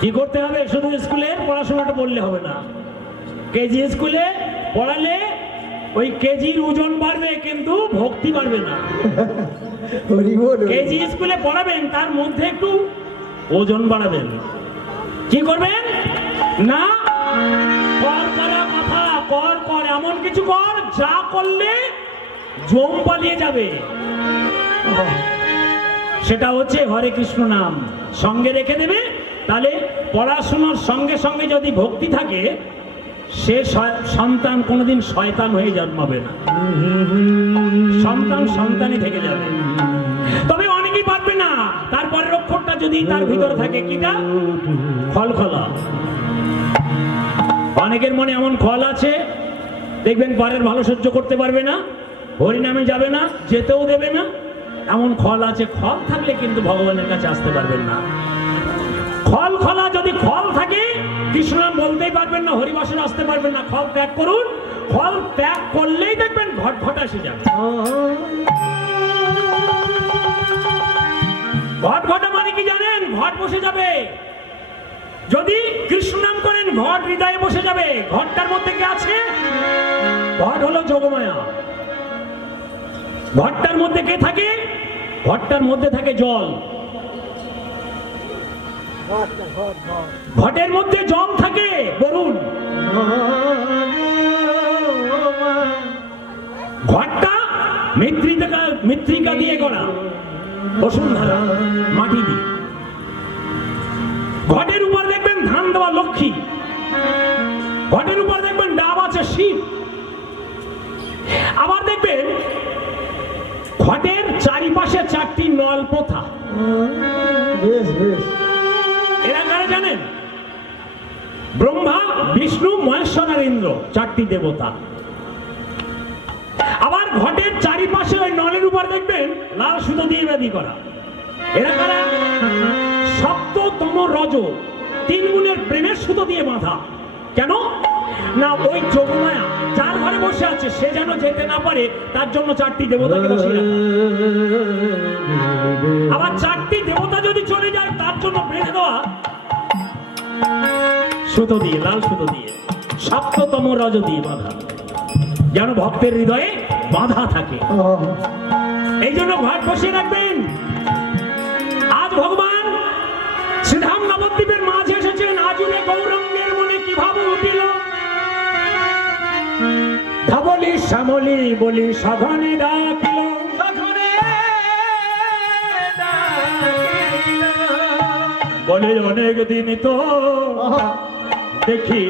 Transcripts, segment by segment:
কি করতে হবে? শুধু স্কুলে পড়াশোনাটা পড়লে হবে না। কেজি স্কুলে পড়ালে ওই কেজির ওজন বাড়বে, কিন্তু ভক্তি বাড়বে না। কেজি স্কুলে পড়াবেন, তার মধ্যে একটু ওজন বাড়াবেন। কি করবেন না, কর করা কথা, কর কর, এমন কিছু কর যা করলে জম পালিয়ে যাবে। সেটা হচ্ছে হরে কৃষ্ণ নাম সঙ্গে রেখে দেবে। তাহলে পড়াশোনার সঙ্গে সঙ্গে যদি ভক্তি থাকে, সে সন্তান কোনোদিন শয়তান হয়ে জন্মাবে না, সন্তান সন্তানই থেকে যাবে। তবে অনেকেই পারবে না। তারপরের অক্ষরটা যদি তার ভিতরে থাকে, কিটা? খলখলা। অনেকের মনে এমন খল আছে, দেখবেন পরের ভালো সহ্য করতে পারবে না, হরিনামে যাবে না, যেতেও দেবে না, এমন খল আছে। খল থাকলে কিন্তু ভগবানের কাছে আসতে পারবেন না। খল খলা যদি খল থাকে, কৃষ্ণ নাম বলতেই পারবেন না, হরিবাসনে আসতে পারবেন না। খল ত্যাগ করুন। খল ত্যাগ করলেই দেখবেন ঘট ঘট এসে যাবে। ঘট ঘটা মানে কি জানেন? ঘট বসে যাবে। যদি কৃষ্ণ নাম করেন, ঘট হৃদয়ে বসে যাবে। ঘটটার মধ্যে কি আছে? ঘট হলো যোগমায়া। ঘটটার মধ্যে কে থাকে? ঘটটার মধ্যে থাকে জল। ঘটের মধ্যে জল থাকে, বরুণ। ঘটটা মৃত্তিকা দিয়ে করা, বসুন্ধরা মাটি দিয়ে। ঘটের উপর দেখবেন ধান দেওয়া লক্ষ্মী। ঘটের উপর দেখবেন ডাব আছে শিব। আবার দেখবেন ঘটের চারিপাশে চারটি নল প্রথা। এরা কারা জানেন? ব্রহ্মা, বিষ্ণু, মহেশ্বর আর ইন্দ্র, চারটি দেবতা। আবার ঘটের চারিপাশে ওই নলের উপর দেখবেন লাল সুতো দিয়ে বেদি করা। এরা কারা? সপ্ততম রজ, 3 গুণের প্রেমের সুতো দিয়ে বাঁধা। কেন না? ওই যোগমায়া যার ঘরে বসে আছে, সে যেন যেতে না পারে, তার জন্য 4টি দেবতাকে বসিয়ে রাখা। আবার 4টি দেবতা যদি চলে যায়, তার জন্য বেঁধে দেওয়া সুতো দিয়ে, লাল সুতো দিয়ে, সপ্ততম রজ দিয়ে বাঁধা, যেন ভক্তের হৃদয়ে বাঁধা থাকে। এই জন্য ঘট বসিয়ে রাখবেন। আজ ভগবান শ্রীধাম নবদ্বীপের মাঝে এসেছেন। আজুরে গৌরাঙ্গের মনে কি ভাব উঠিল, ধাবলি শ্যামলি বলি সঘনে ডাকিল, বলে অনেক দিন তো দেখি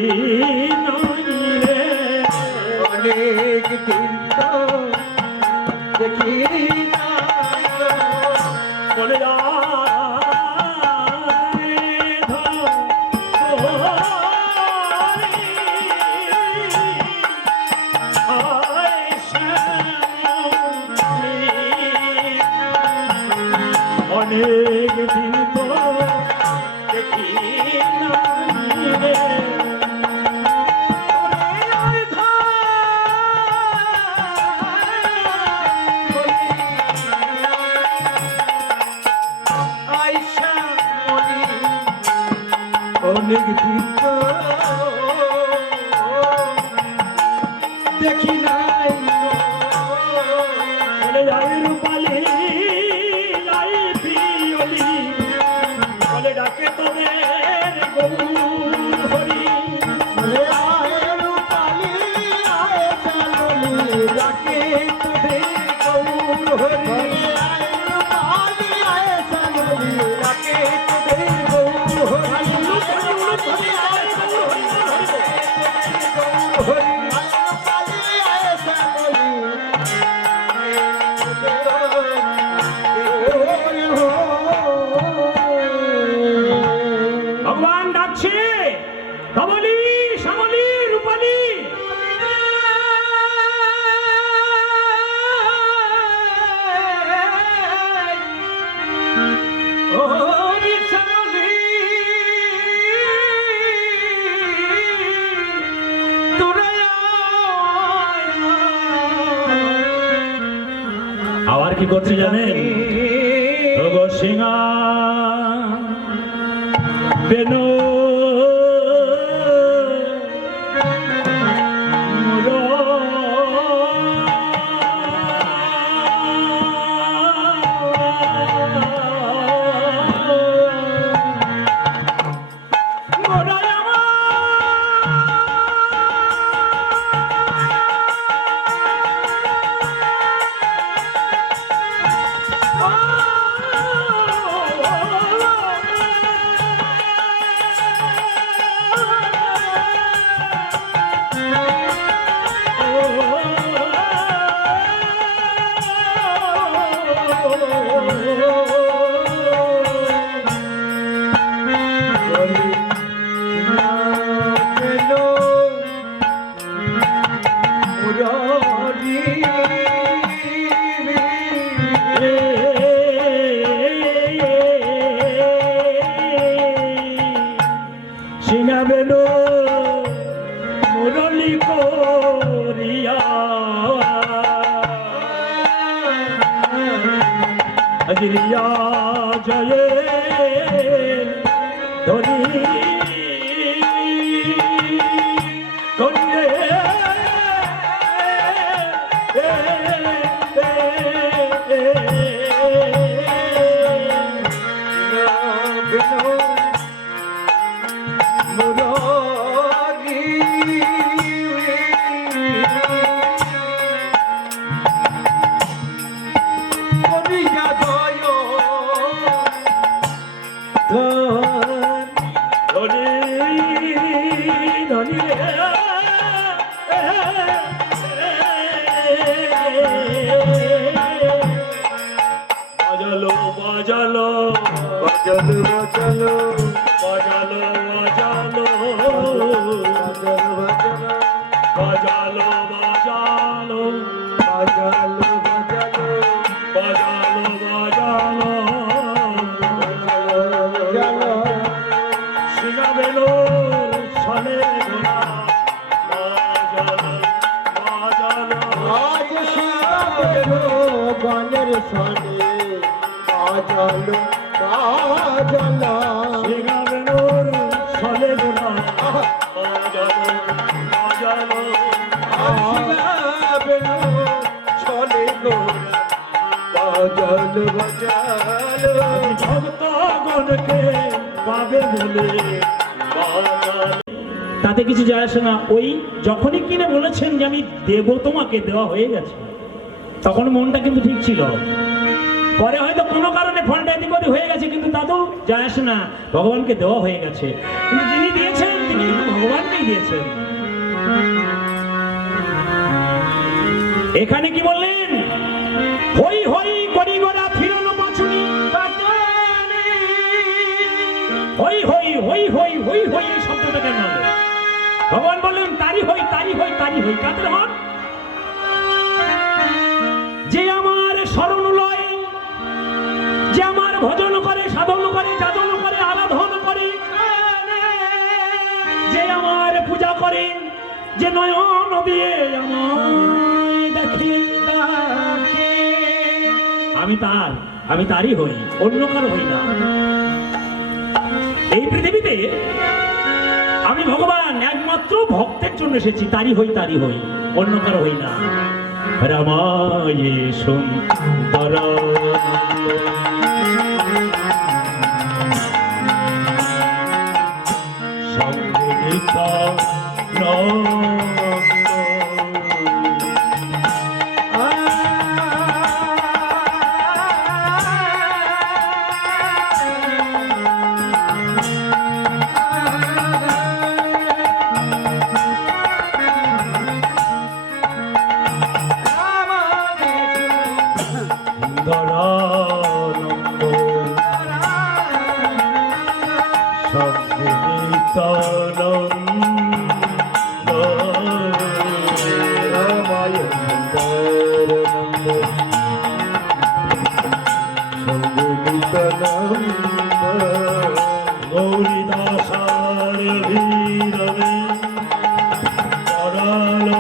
নাই রে, অনেক দিন তো দেখি নাই, বলে অনেক দিন তো দেখি নাই রে, অনেক দিন তো দেখি নাই, বলে যাই রূপালি যাই পিয়লি, বলে ডাকে তোদের গৌর হরি, বলে আয় রূপালি আয় চাললি, ডাকে তোদের গৌর হরি, আয় রূপালি আয় চাললি, ডাকে তোদের গৌর হরি, ভগবান ডাকছে, ধবলি শ্যামলি রূপালি। আবার কি করছে জানেন? সিংহা বেনু মুরলি করিয়া হজরিয়া জয়ে ধরি বাজালো বাজালো বাজালো বাজালো বাজালো বাজালো বাজালো বাজালো বাজালো বাজালো বাজালো বাজালো বাজালো শিগাবেলো ছলে ঘোড়া বাজালো বাজালো আজ শিখাবেলো গানের সানে বাজালো বাজালো শিগাবেলো ছলে ঘোড়া বাজালো বাজালো শিখাবেলো চলে গোরা বাজালো বাজালো ভক্তগণকে পাবে বলে বাজালো। তাতে কিছু যায় আসে না। ওই যখনই কিনে বলেছেন যে আমি দেব তোমাকে, দেওয়া হয়ে গেছে, তখন মনটা কিন্তু ঠিক ছিল। পরে হয়তো কোনো কারণে ফলটা এদিক ওদিক হয়ে গেছে, কিন্তু তাতেও যায় আসে না, ভগবানকে দেওয়া হয়ে গেছে। কিন্তু যিনি দিয়েছেন তিনি কিন্তু ভগবানকেই দিয়েছেন। এখানে কি বললেন? হই হই করি গোরা ফিরলো পাছুনি, হই হই হই হই হই হই, এই শব্দটা কেন হলো? ভগবান বললেন তারি হই তারি হই তারি হই। কাদের হন? যে আমার শরণ লয়, যে আমার ভজন করে, সাধন করে, যাজন করে, আরাধন করে, যে আমার পূজা করে, যে নয়ন দিয়ে আমায় দেখে, আমি তারই হই, অন্য কারো হই না। এই পৃথিবীতে আমি ভগবান একমাত্র ভক্তের জন্য এসেছি, তারই হই, অন্য কারো হই না। রামায়ে সুন্দর সংগীত গৌরীদাসার ভীরবে পরালয়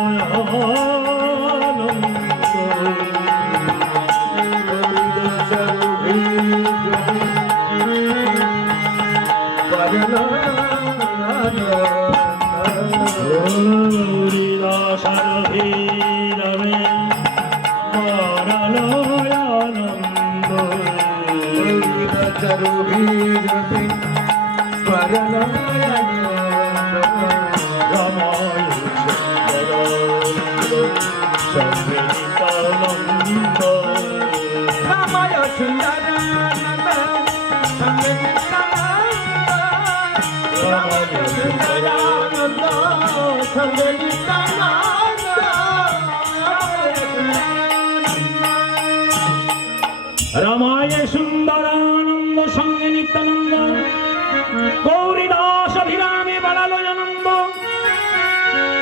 গৌরীদাসার ভীরবে পরালয় আনন্দ রামায় সংগীতানন্দ রামায় সুন্দরানন্দ সঙ্গে নিত্যানন্দ গৌরীদাস অভিরামে বাড়ালো আনন্দ।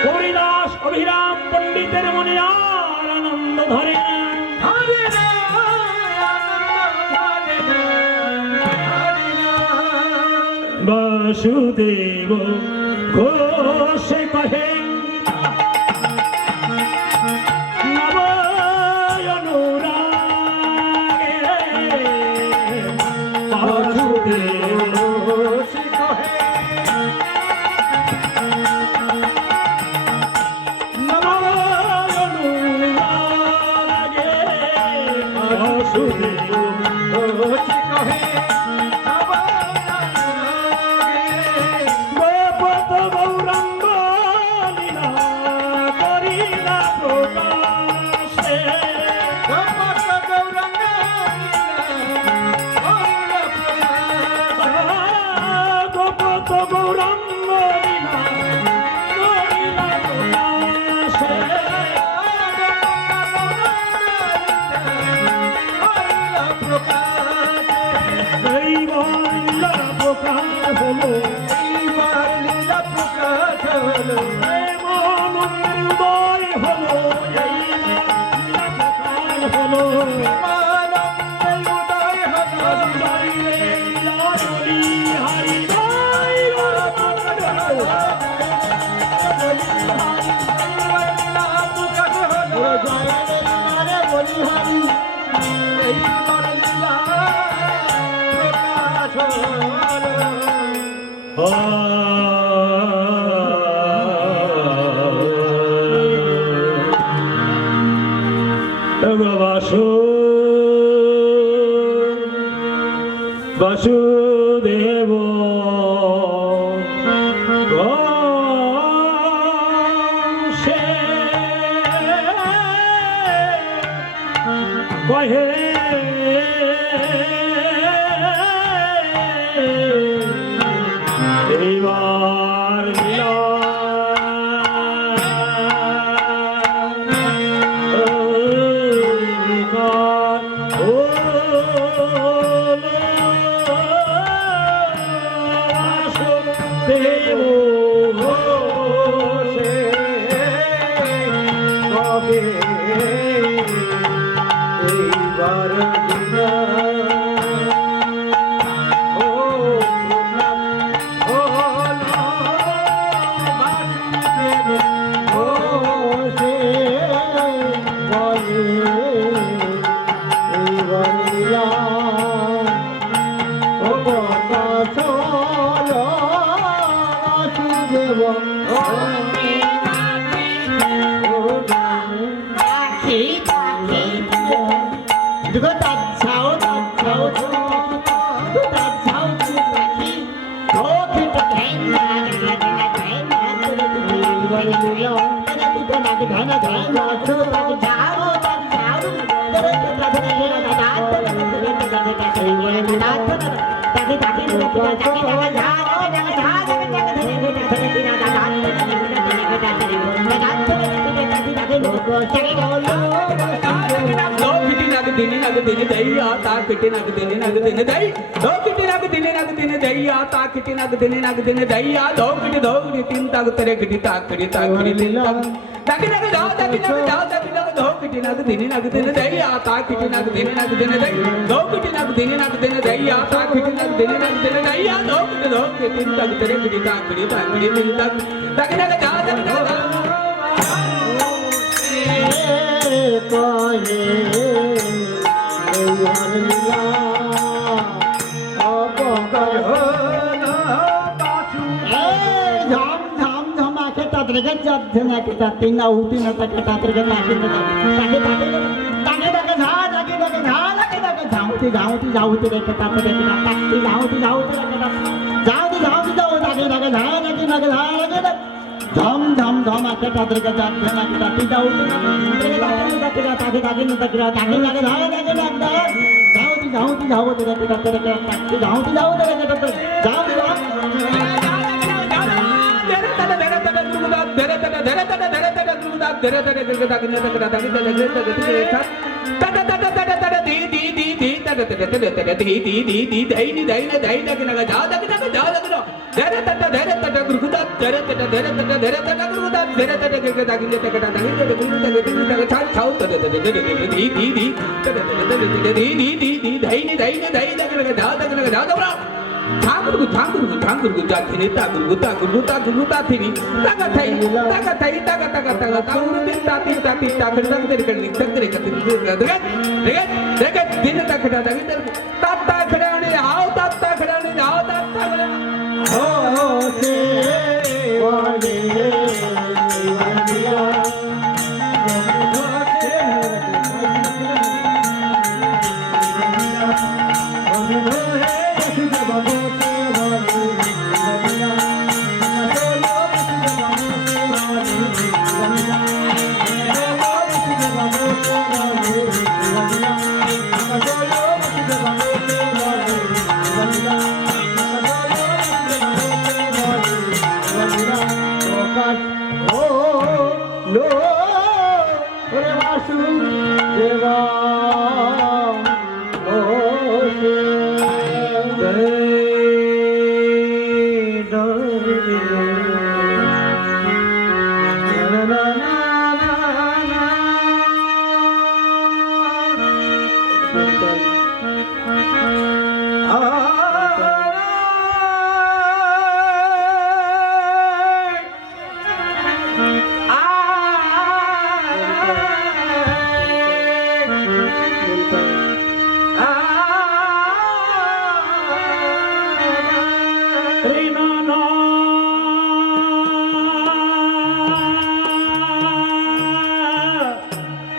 গৌরীদাস অভিরাম পণ্ডিতের মনে আর আনন্দ ধরে না। বাসুদেব ঘোষ কহে বাসু বাসুদেব সে কহে এইবার লীলা দেব সে কবে এইবার দিনা ও প্রণাম হলো বাসুদেব ও সে বলে এইবার লীলা ও প্রকাশ হলো বাসুদেব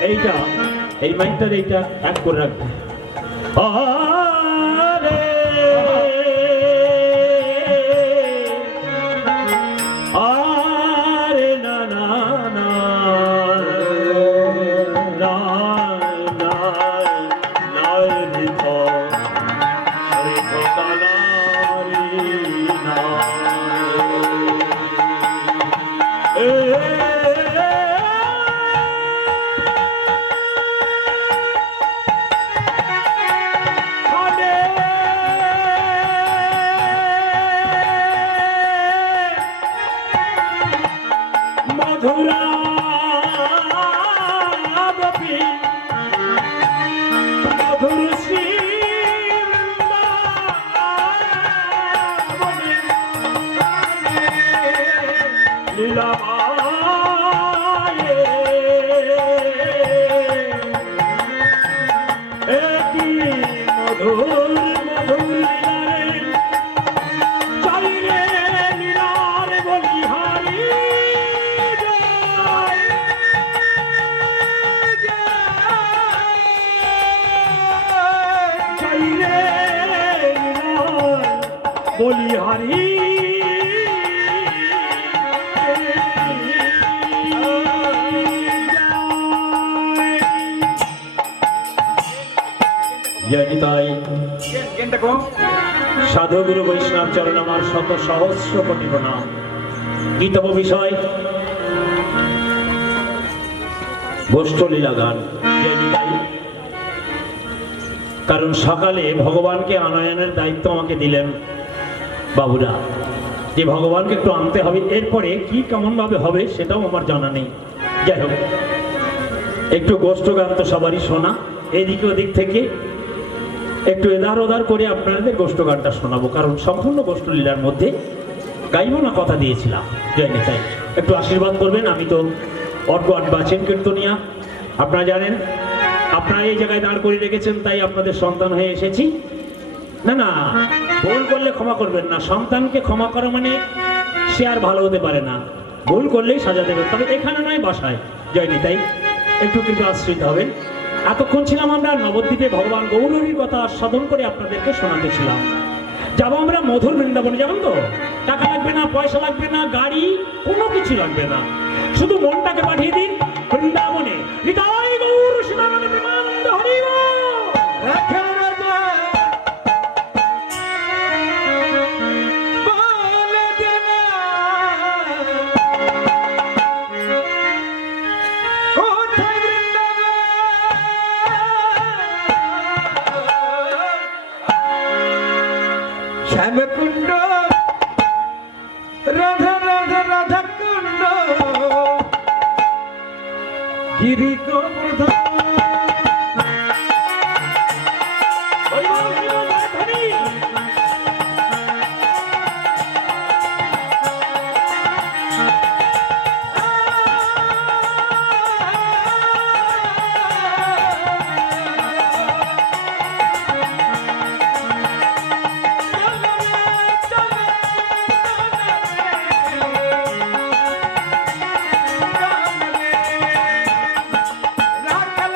এইটা এই মাইকটার এইটা এক করে রাখবে। আরে আরে না না না না না না রিথ রিথ কানারি না মধুরা মধুর লীলা একই মধুর মধুর লীলারে চাইরে লীলার বলিহারি চাইরে লীলার বলিহারি জয়নিতাই সাধু গুরু বৈষ্ণব চরণ আমার শত সহস্র কোটি প্রণাম। কি তব বিষয়? গোষ্ঠলীলা গান। জয়নিতাই, কারণ সকালে ভগবানকে আনয়নের দায়িত্ব আমাকে দিলেন বাবুরা, যে ভগবানকে একটু আনতে হবে। এরপরে কি কেমন ভাবে হবে সেটাও আমার জানা নেই। যাই হোক, একটু গোষ্ঠ গান তো সবারই শোনা, এদিকে ওদিক থেকে একটু এদার ওদার করে আপনাদের গোষ্ঠ গানটা শোনাবো, কারণ সম্পূর্ণ গোষ্ঠলীলার মধ্যে গাইব না কথা দিয়েছিলাম। জয় নিতাই, একটু আশীর্বাদ করবেন। আমি তো অডগড বাচেন কীর্তনিয়া, আপনারা জানেন, আপনারা এই জায়গায় দাঁড় করে রেখেছেন, তাই আপনাদের সন্তান হয়ে এসেছি। না না, ভুল করলে ক্ষমা করবেন না। সন্তানকে ক্ষমা করা মানে সে আর ভালো হতে পারে না, ভুল করলেই সাজা দেবে, তবে এখানে নয় বাসায়। জয় নিতাই, একটু কিন্তু আশ্রিত হবেন। এতক্ষণ ছিলাম আমরা নবদ্বীপে ভগবান গৌরীর কথা আস্বাদন করে আপনাদেরকে শোনাতেছিলাম। যাবো আমরা মধুর বৃন্দাবনে, যাবেন তো? টাকা লাগবে না, পয়সা লাগবে না, গাড়ি কোনো কিছু লাগবে না, শুধু মনটাকে পাঠিয়ে দিন বৃন্দাবনে। হৃদয় গৌর সীতানন্দ প্রেমানন্দ হরি বল। শ্যামকুণ্ড রাধা রাধা রাধা কুণ্ড গিরি গোবর্ধন রাখা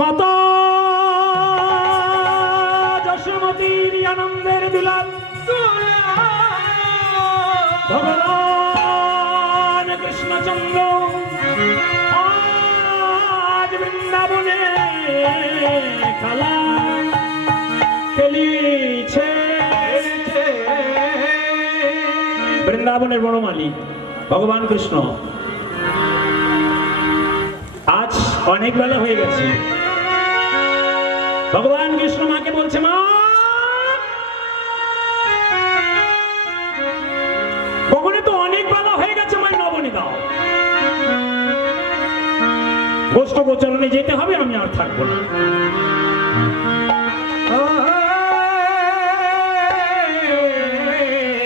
মাতা যশোমতীর আনন্দের দুলাল ভগবান কৃষ্ণচন্দ্র আজ বৃন্দাবনে খেলা খেলিছে। বৃন্দাবনের বড় মালিক ভগবান কৃষ্ণ আজ অনেক বেলা হয়ে গেছে। ভগবান কৃষ্ণ মাকে বলছে, মা ভগবানে তো অনেক বেলা হয়ে গেছে, মাই নবনী দাও। গোষ্ঠ গোচরণে যেতে হবে, আমি আর থাকবো না।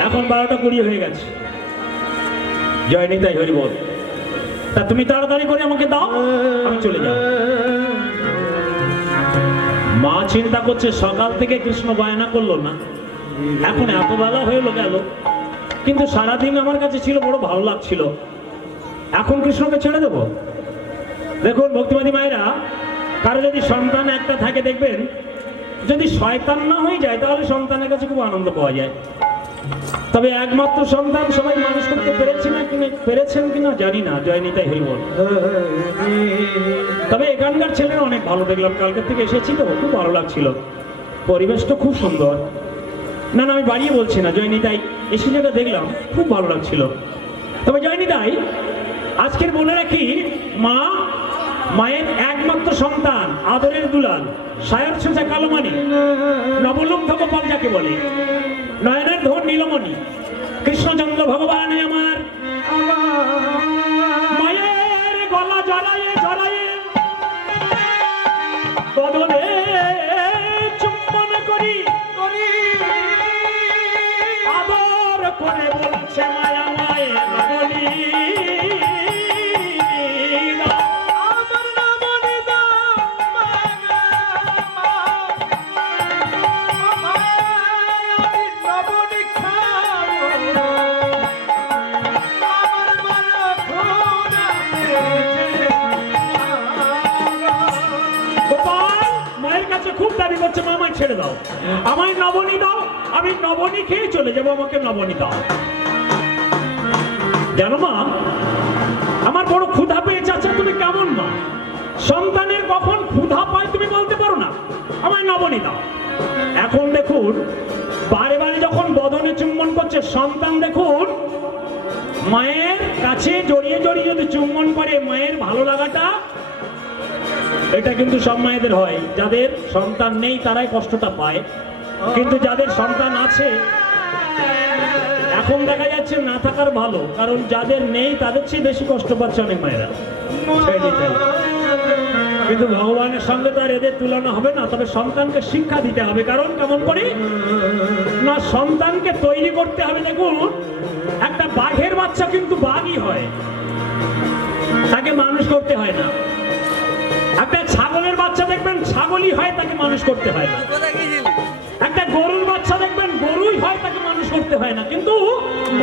এখন 12টা 20 হয়ে গেছে। জয় নিতাই হরি বল। তা তুমি তাড়াতাড়ি করে আমাকে দাও, আমি চলে যাব। মা চিন্তা করছে, সকাল থেকে কৃষ্ণ বায়না করলো না, এখন এত বেলা হয়ে গেল, কিন্তু সারাদিন আমার কাছে ছিল, বড় ভালো লাগছিল, এখন কৃষ্ণকে ছেড়ে দেবো? দেখুন ভক্তিবাদী মায়েরা, কারো যদি সন্তান একটা থাকে, দেখবেন যদি শয়তান না হয়ে যায় তাহলে সন্তানের কাছে খুব আনন্দ পাওয়া যায়। তবে একমাত্র সন্তান সবাই মানুষ করতে পেরেছেন কিনা জানি না, জয় নিতাই হরি বল। তবে এখানকার ছেলেরা অনেক ভালো দেখলাম, কালকের থেকে এসেছি তো খুব ভালো লাগছিল, পরিবেশটা খুব সুন্দর। না না, আমি বাড়িয়ে বলছি না, জয় নিতাই এসে যেটা দেখলাম খুব ভালো লাগছিল। তবে জয় নিতাই, আজকের বলে রাখি, মা মায়ের একমাত্র সন্তান, আদরের দুলাল, সায়র সোজা কালোমানি, নবলুব্ধ গোপাল যাকে বলে, নয়নের ধন নীলমণি কৃষ্ণচন্দ্র ভগবান আমার মায়ের গলা জড়ায়ে জড়ায়ে বদনে চুম্বন করি আদর করে বলছে, মায়া মায়ের বলি খুব দাবি করছে, মামায় ছেড়ে দাও, আমায় নবনী দাও, আমি নবনী খেয়ে চলে যাবো, আমাকে নবনী দাও। জানো মা, আমার বড় ক্ষুধা পেয়েছে। আচ্ছা তুমি কেমন মা? সন্তানের কখন ক্ষুধা পায় তুমি বলতে পারো না, আমায় নবনী দাও। এখন দেখুন বারে বারে যখন বদনে চুম্বন করছে সন্তান, দেখুন মায়ের কাছে জড়িয়ে জড়িয়ে যদি চুম্বন করে, মায়ের ভালো লাগাটা এটা কিন্তু সব মায়েদের হয়। যাদের সন্তান নেই তারাই কষ্টটা পায়, কিন্তু যাদের সন্তান আছে, এখন দেখা যাচ্ছে না থাকার ভালো, কারণ যাদের নেই তাদের চেয়ে বেশি কষ্ট পাচ্ছে অনেক মায়েরা। কিন্তু ভগবানের সঙ্গে তার এদের তুলনা হবে না। তবে সন্তানকে শিক্ষা দিতে হবে, কারণ কেমন করে না, সন্তানকে তৈরি করতে হবে। দেখুন একটা বাঘের বাচ্চা কিন্তু বাঘই হয়, তাকে মানুষ করতে হয় না। একটা ছাগলের বাচ্চা দেখবেন ছাগলই হয়, তাকে মানুষ করতে হয় না। একটা গরুর বাচ্চা দেখবেন গরুই হয়, তাকে মানুষ করতে হয় না। কিন্তু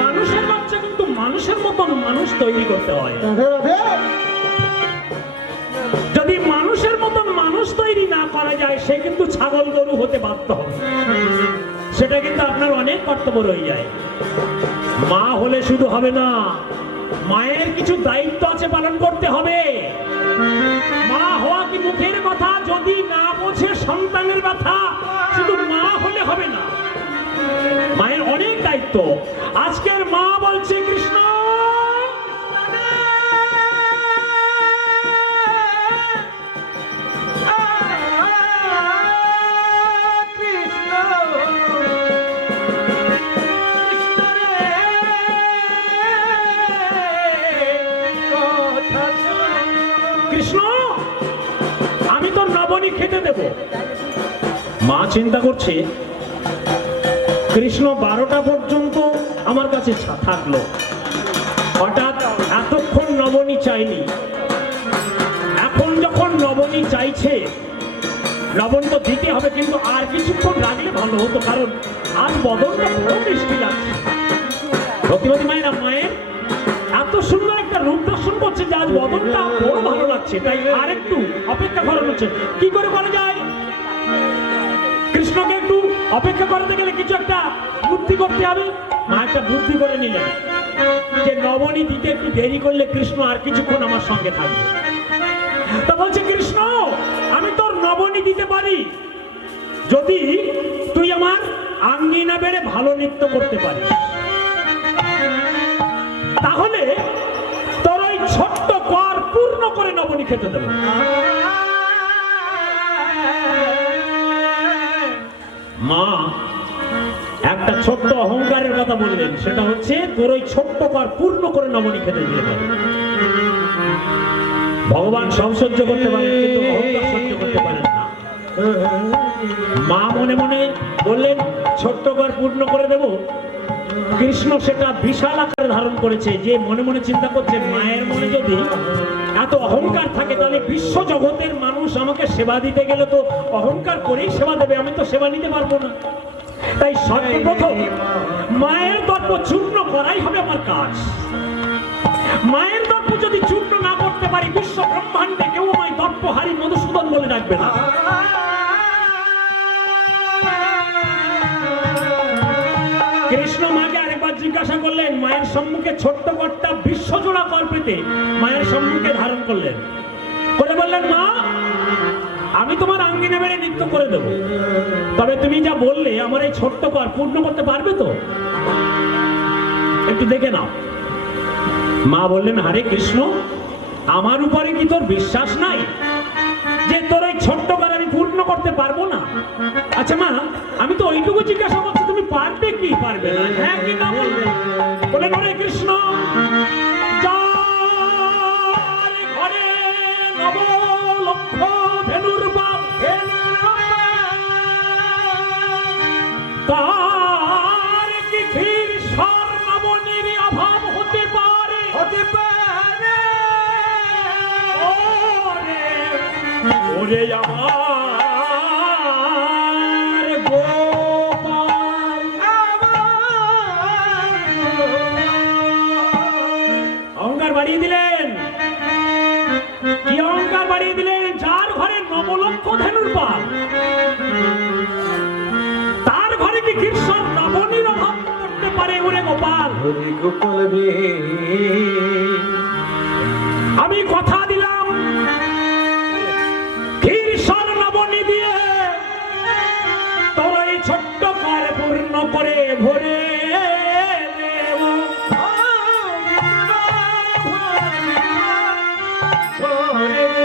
মানুষের বাচ্চা কিন্তু মানুষের মতন মানুষ তৈরি করতে হয়। যদি মানুষের মতন মানুষ তৈরি না করা যায়, সে কিন্তু ছাগল গরু হতে বাধ্য হবে। সেটা কিন্তু আপনার অনেক কর্তব্য রয়ে যায়। মা হলে শুধু হবে না, মায়ের কিছু দায়িত্ব আছে, পালন করতে হবে। মা হওয়া কি মুখের কথা, যদি না বোঝে সন্তানের ব্যথা, শুধু মা হলে হবে না, মায়ের অনেক দায়িত্ব। আজকের মা বলছে, কৃষ্ণ কৃষ্ণ আমি তোর নবনী খেতে দেব। মা চিন্তা করছে, কৃষ্ণ 12টা পর্যন্ত আমার কাছে থাকলো, হঠাৎ এতক্ষণ নবনী চাইনি, এখন যখন নবনী চাইছে, লবণ তো দিতে হবে, কিন্তু আর কিছুক্ষণ রাখলে ভালো হতো, কারণ আজ বদনটা বড় মিষ্টি লাগছে। ভক্তিবতী মায়েরা মায়ের এত সুন্দর একটা রূপ দর্শন করছে যে আজ বদনটা বড় ভালো লাগছে। যাচ্ছে, তাই আর একটু অপেক্ষা করানো হচ্ছে। কি করে করা যায়? কৃষ্ণকে একটু অপেক্ষা করাতে গেলে কিছু একটা বুদ্ধি করতে হবে। মা একটা বুদ্ধি করে নিলেন যে নবনী দিতে একটু দেরি করলে কৃষ্ণ আর কিছুক্ষণ আমার সঙ্গে থাকবে। তা বলছে, কৃষ্ণ আমি তোর নবনী দিতে পারি যদি তুই আমার আঙ্গিনা বেড়ে ভালো নৃত্য করতে পারিস, তাহলে তোর ওই ছোট্ট কর পূর্ণ করে নবনী খেতে দেবো। মা একটা ছোট্ট অহংকারের কথা বললেন, সেটা হচ্ছে তোর ওই ছোট্ট কর পূর্ণ করে নবনী খেতে দিয়ে দেবে। ভগবান সব সহ্য করতে পারেন, কিন্তু অহংকার সহ্য করতে পারেন না। মা মনে মনে বললেন, ছোট্ট কর পূর্ণ করে দেব। কৃষ্ণ সেটা বিশাল আকারে ধারণ করেছে। যে মনে মনে চিন্তা করছে, মায়ের মনে যদি এত অহংকার থাকে, তাহলে বিশ্ব জগতের মানুষ আমাকে সেবা দিতে গেলে তো অহংকার করেই সেবা দেবে, আমি তো সেবা নিতে পারবো না। তাই সর্বপ্রথম মায়ের দর্প চূর্ণ করাই হবে আমার কাজ। মায়ের দর্প যদি চূর্ণ না করতে পারি, বিশ্ব ব্রহ্মাণ্ডে কেউ আমায় দর্পহারী মধুসূদন বলে ডাকবে না। কৃষ্ণ মাকে আরেকবার জিজ্ঞাসা করলেন, মায়ের সম্মুখে ছোট্ট কর্তা বিশ্বজোড়া কর পেতে মায়ের সম্মুখে ধারণ করলেন, করে বললেন, মা আমি তোমার আঙ্গিনা বেড়ে নৃত্য করে দেব, তবে তুমি যা বললে আমার এই ছোট্ট কর পূর্ণ করতে পারবে তো? একটু দেখে নাও। মা বললেন, আরে কৃষ্ণ আমার উপরে কি তোর বিশ্বাস নাই যে তোর এই ছোট্ট কর আমি পূর্ণ করতে পারবো না? আচ্ছা মা, আমি তো ওইটুকু জিজ্ঞাসা করছি, তুমি পারবে কি পারবে না? হ্যাঁ কি না বলবে? বলেন, হরে কৃষ্ণ যার ঘরে নব লক্ষ ধেনুর বাপ, তার কি ক্ষীর স্বর্ণমণির অভাব হতে পারে? হতে পারে। ওরে আমার গোপাল, অহংকার বাড়িয়ে দিলেন। কি অহংকার বাড়িয়ে দিলেন? যার ঘরে নবলক্ষ ধেনুর পাল, তার ঘরে কি কৃষ্ণ নবনীর অভাব করতে পারে? ওরে গোপাল, আমি কথা দিলাম কৃষ্ণ নবনী দিয়ে তোর এই ছোট্ট কর পূর্ণ করে ভরে দেব।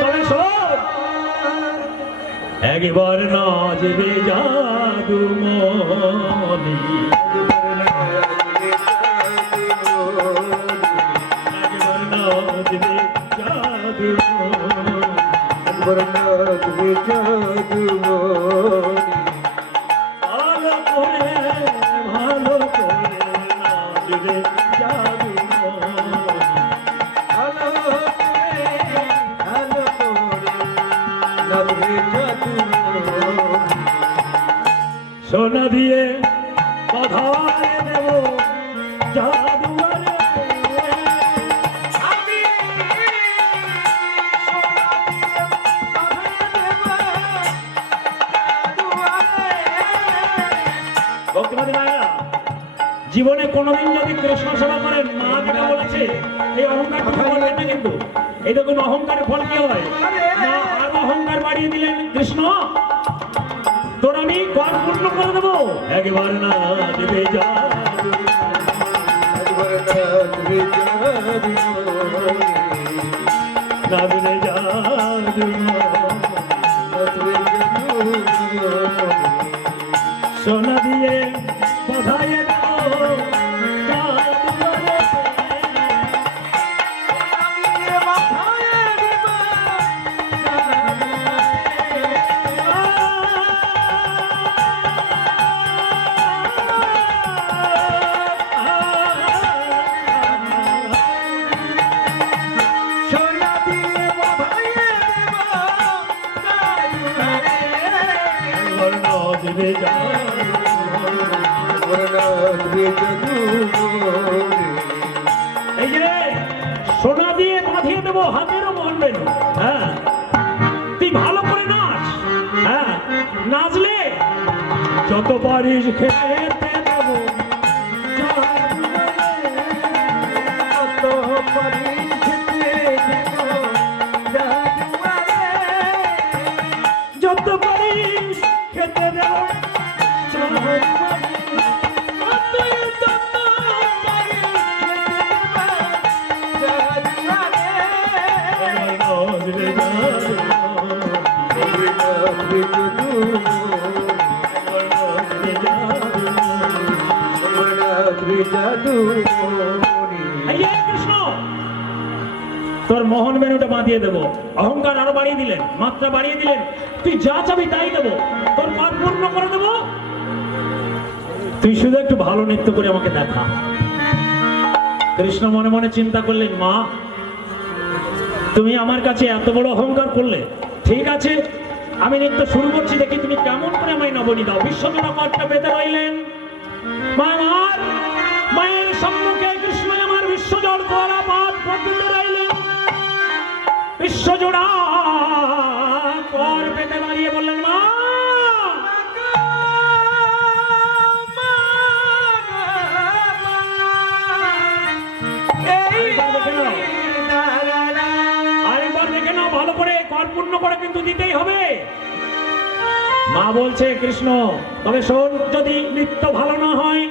তবে শোন, একবার নাচবে জাদু মনি, একবার নাচবে জাদু ভালো করে নাচবে জাদু সোনা দিয়ে বাধায় দেব জাদুয়ারে। ভক্তিমতী মায়েরা, জীবনে কোনোদিন যদি কৃষ্ণ সেবা করেন, মা যেটা বলেছে এই অহংকার করবেন না। কিন্তু এই দেখুন অহংকারের ফল কি হয়। মা আর অহংকার বাড়িয়ে দিলেন, কৃষ্ণ তোর আমি কর পূর্ণ করে দেবো। একবার না দেবে জাদু, না দেবে জাদু, সোনা দিয়ে বাধায় দেবো জাদুয়ারে। এই যে সোনা দিয়ে বাঁধিয়ে দেবো হাতের মন মহানবেন। হ্যাঁ, তুই ভালো করে নাচ। হ্যাঁ, নাচলে যত পারিস খেতে দেবো, কত পারি খেতে দেব জানুয়ারে, যত পারিস খেতে দেবো জানুয়ারে, কত যত পারি খেতে দেব জানুয়ারে। এই কৃষ্ণ, তোর মোহন বেনুটা বাঁধিয়ে দেবো। অহংকার আরো বাড়িয়ে দিলেন, মাত্রা বাড়িয়ে দিলেন। তুই যা চাবি তাই দেবো, তোর কাজ পূর্ণ করে দেবো। তুই শুধু একটু ভালো নৃত্য করে আমাকে দেখা। কৃষ্ণ মনে মনে চিন্তা করলেন, মা তুমি আমার কাছে এত বড় অহংকার করলে, ঠিক আছে আমি নৃত্য শুরু করছি, দেখি তুমি কেমন করে আমায় নবনী দাও। বিশ্বজোড়া কর্তা পেতে রইলেন। মায়ের মায়ের সম্মুখে কৃষ্ণ আমার বিশ্বজোড় করা পাত পতিতে রইলেন। বিশ্বজোড়া কর পেতে দাঁড়িয়ে বললেন, মা আরেকবার দেখে নাও ভালো করে, কর পূর্ণ করে কিন্তু দিতেই হবে। মা বলছে, কৃষ্ণ তবে শোন, যদি নৃত্য ভালো না হয়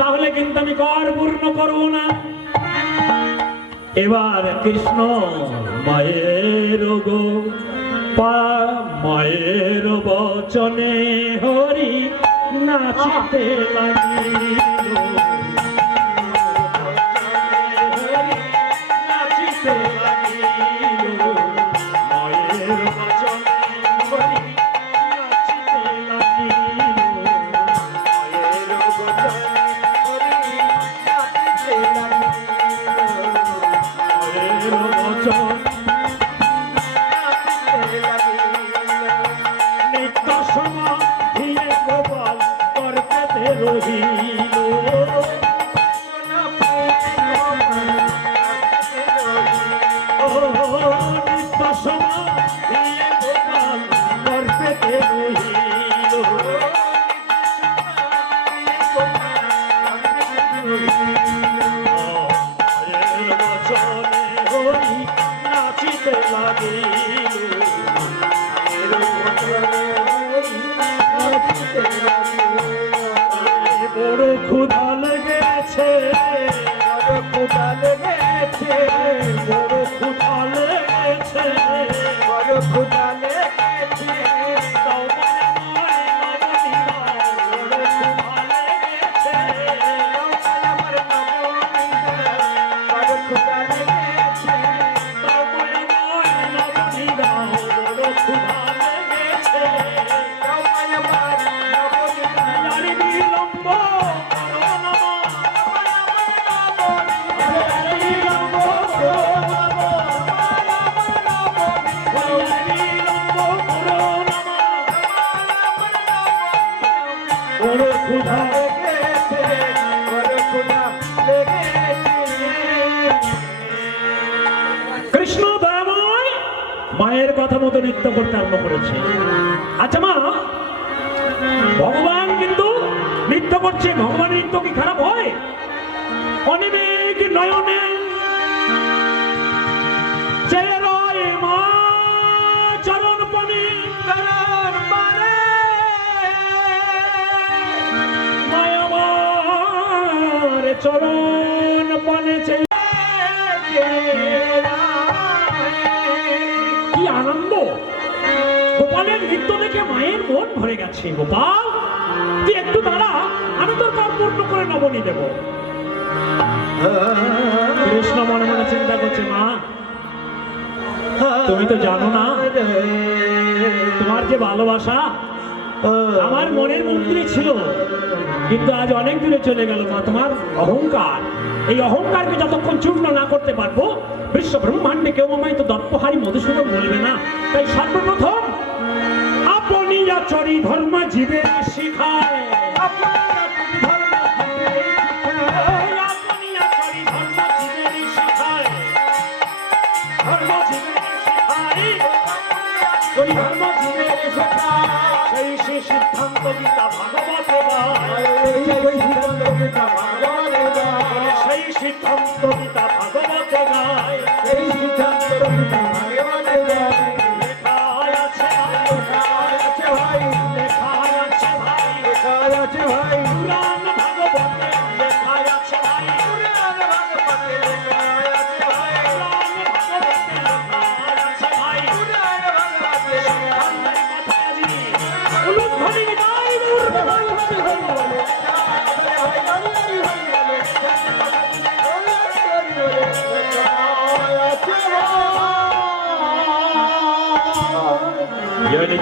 তাহলে কিন্তু আমি কর পূর্ণ করবো না। এবার কৃষ্ণ মায়ের গো মায়ের বচনে হরি নাচিতে লাগিল। নাচিতে লাগিল মায়ের বচনে হরি নাচিতে লাগিল। মায়ের বচনে হরি নাচিতে লাগিল। মায়ের বচন নিত্য সমাধিয়ে গোপাল করতে রহিল। নিত্য সমাধিয়ে গোপাল করতে রহিল। মায়ের বচনে হরি নাচিতে লাগিল। বড় ক্ষুধা লেগেছে, বড় ক্ষুধা লেগেছে, বড় ক্ষুধা লেগেছে, বড় ক্ষুধা লেগেছে, তাও বলে নয় নবনী দাও। বড় ক্ষুধা লেগেছে, আমার নবনীদা, বড় ক্ষুধা লেগেছে, তাও বলে নয় নবনী দাও। বড় ক্ষুধা লেগেছে, আমার নবনীদা, নারী বিলম্ব করো না মা। নারী বিলম্ব করো না মা। নারী বিলম্ব করো না মা। বড় ক্ষুধা লেগেছে, বড় ক্ষুধা লেগেছে। কৃষ্ণ দয়াময় মায়ের কথা মতো নৃত্য করতে আরম্ভ করেছে। আচ্ছা মা, ভগবান কিন্তু নৃত্য করছে, ভগবানের নৃত্য কি খারাপ হয়? অনিমেষ নয়নে চেয়ে রয় মা চরণ পানে। চরণ পানে, মায় আমার চরণ পানে চেয়ে। কি আনন্দ! গোপালের নৃত্য দেখে মায়ের মন ভরে গেছে। গোপাল তুই একটু দাঁড়া, আমি তোর কাজ পূর্ণ করে নবনী দেব। কৃষ্ণ মনে মনে চিন্তা করছে, মা তুমি তো জানো না তোমার যে ভালোবাসা আমার মনের মন্ত্রী ছিল, কিন্তু আজ অনেক দূরে চলে গেল। মা তোমার অহংকার, এই অহংকারকে যতক্ষণ চূর্ণ না করতে পারবো বিশ্ব ব্রহ্মাণ্ডে কেউ আমায় তো দর্পহারি মধুসূদন বলবে না। তাই সর্বপ্রথম আপনি আচরি ধর্ম জীবে শিখায়। আপনি আচরি ধর্ম জীবে শিখায়। ধর্ম জীবে শেখাই ওই ধর্ম জীবের শেখাই সেই সে সিদ্ধান্ত গীতা ভাগবতে গায় সেই সিদ্ধান্ত গীতা ভাগবতে গায় লেখায় আছে ভাই লেখায় আছে ভাই পুরাণ ভাগবতে লেখায় আছে ভাই পুরাণ ভাগবতে লেখায় আছে ভাই সিদ্ধান্তের মাথাজি উলুধ্বনি গায়